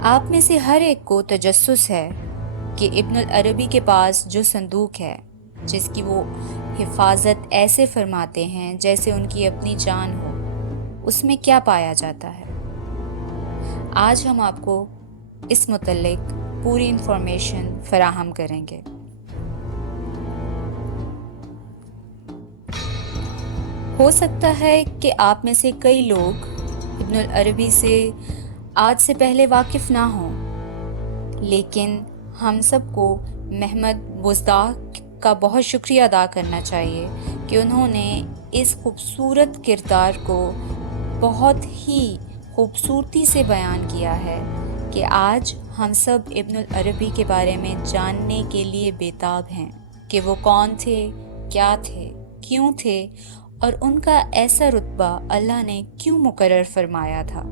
آپ میں سے ہر ایک کو تجسس ہے کہ ابن العربی کے پاس جو صندوق ہے، جس کی وہ حفاظت ایسے فرماتے ہیں جیسے ان کی اپنی جان ہو، اس میں کیا پایا جاتا ہے۔ آج ہم آپ کو اس متعلق پوری انفارمیشن فراہم کریں گے۔ ہو سکتا ہے کہ آپ میں سے کئی لوگ ابن العربی سے آج سے پہلے واقف نہ ہوں، لیکن ہم سب کو محمد بزداق کا بہت شکریہ ادا کرنا چاہیے کہ انہوں نے اس خوبصورت کردار کو بہت ہی خوبصورتی سے بیان کیا ہے کہ آج ہم سب ابن العربی کے بارے میں جاننے کے لیے بےتاب ہیں کہ وہ کون تھے، کیا تھے، کیوں تھے، اور ان کا ایسا رتبہ اللہ نے کیوں مقرر فرمایا تھا۔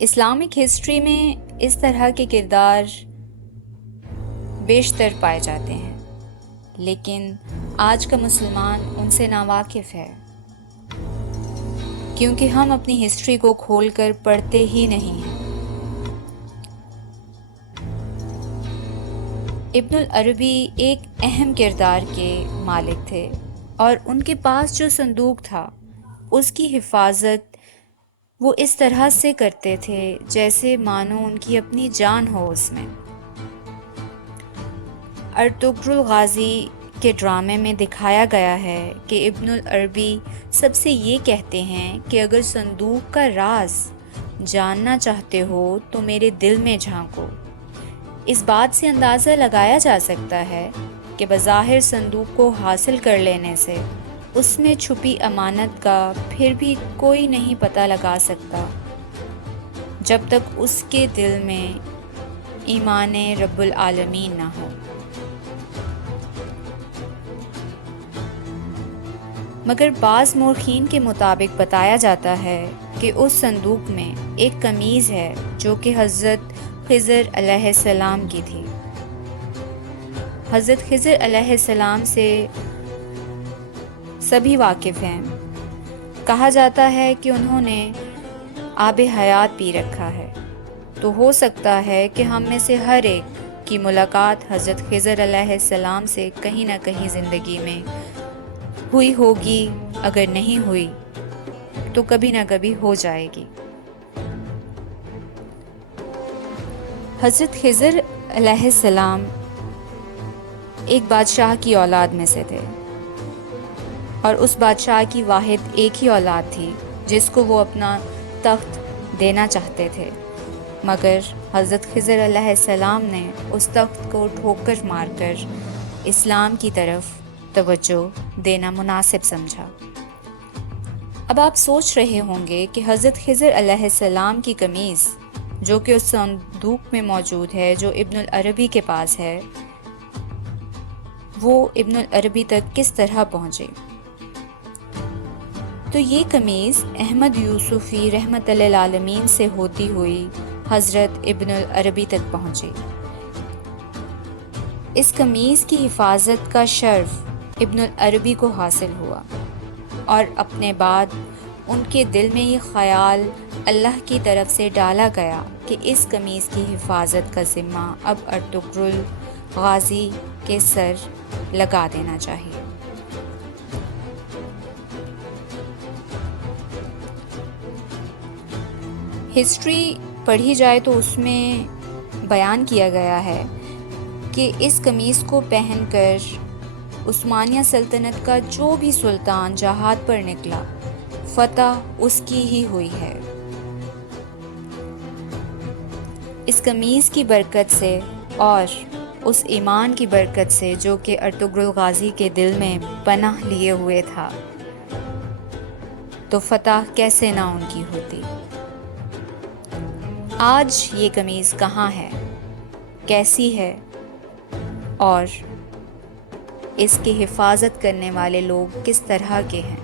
اسلامک ہسٹری میں اس طرح کے کردار بیشتر پائے جاتے ہیں، لیکن آج کا مسلمان ان سے ناواقف ہے، کیونکہ ہم اپنی ہسٹری کو کھول کر پڑھتے ہی نہیں ہیں۔ ابن العربی ایک اہم کردار کے مالک تھے، اور ان کے پاس جو صندوق تھا اس کی حفاظت وہ اس طرح سے کرتے تھے جیسے مانو ان کی اپنی جان ہو اس میں۔ ارطغرل غازی کے ڈرامے میں دکھایا گیا ہے کہ ابن العربی سب سے یہ کہتے ہیں کہ اگر صندوق کا راز جاننا چاہتے ہو تو میرے دل میں جھانکو۔ اس بات سے اندازہ لگایا جا سکتا ہے کہ بظاہر صندوق کو حاصل کر لینے سے اس میں چھپی امانت کا پھر بھی کوئی نہیں پتہ لگا سکتا جب تک اس کے دل میں ایمان رب العالمین نہ ہو۔ مگر بعض مورخین کے مطابق بتایا جاتا ہے کہ اس صندوق میں ایک کنیز ہے جو کہ حضرت خضر علیہ السلام کی تھی۔ حضرت خضر علیہ السلام سے سبھی واقف ہیں۔ کہا جاتا ہے کہ انہوں نے آب حیات پی رکھا ہے، تو ہو سکتا ہے کہ ہم میں سے ہر ایک کی ملاقات حضرت خضر علیہ السلام سے کہیں نہ کہیں زندگی میں ہوئی ہوگی، اگر نہیں ہوئی تو کبھی نہ کبھی ہو جائے گی۔ حضرت خضر علیہ السلام ایک بادشاہ کی اولاد میں سے تھے، اور اس بادشاہ کی واحد ایک ہی اولاد تھی جس کو وہ اپنا تخت دینا چاہتے تھے، مگر حضرت خضر علیہ السلام نے اس تخت کو ٹھوکر مار کر اسلام کی طرف توجہ دینا مناسب سمجھا۔ اب آپ سوچ رہے ہوں گے کہ حضرت خضر علیہ السلام کی قمیص جو کہ اس صندوق میں موجود ہے، جو ابن العربی کے پاس ہے، وہ ابن العربی تک کس طرح پہنچے؟ تو یہ قمیص احمد یوسفی رحمۃ للعالمین سے ہوتی ہوئی حضرت ابن العربی تک پہنچی۔ اس قمیص کی حفاظت کا شرف ابن العربی کو حاصل ہوا، اور اپنے بعد ان کے دل میں یہ خیال اللہ کی طرف سے ڈالا گیا کہ اس قمیص کی حفاظت کا ذمہ اب ارطغرل غازی کے سر لگا دینا چاہیے۔ ہسٹری پڑھی جائے تو اس میں بیان کیا گیا ہے کہ اس قمیص کو پہن کر عثمانیہ سلطنت کا جو بھی سلطان جہاد پر نکلا، فتح اس کی ہی ہوئی ہے۔ اس قمیص کی برکت سے اور اس ایمان کی برکت سے جو کہ ارطغرل غازی کے دل میں پناہ لیے ہوئے تھا، تو فتح کیسے نہ ان کی ہوتی۔ آج یہ قمیص کہاں ہے، کیسی ہے، اور اس کی حفاظت کرنے والے لوگ کس طرح کے ہیں؟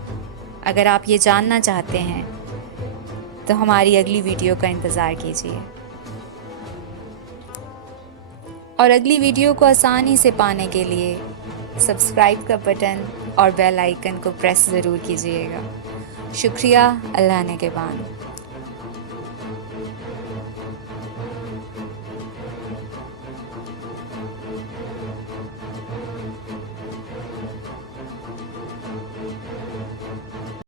اگر آپ یہ جاننا چاہتے ہیں تو ہماری اگلی ویڈیو کا انتظار کیجیے، اور اگلی ویڈیو کو آسانی سے پانے کے لیے سبسکرائب کا بٹن اور بیل آئیکن کو پریس ضرور کیجیے گا۔ شکریہ، اللہ نگہبان۔